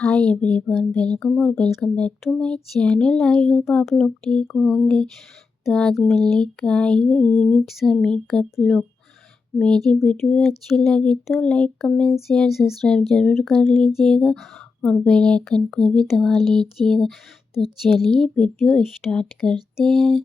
Hi everyone, welcome back to my channel. I hope आप लोग ठीक होंगे। तो आज मैं लेकर आई हूँ यूनिक सा मेकअप लुक। मेरी वीडियो अच्छी लगी तो लाइक कमेंट शेयर सब्सक्राइब जरूर कर लीजिएगा और बेल आइकन को भी दबा लीजिएगा। तो चलिए वीडियो स्टार्ट करते हैं।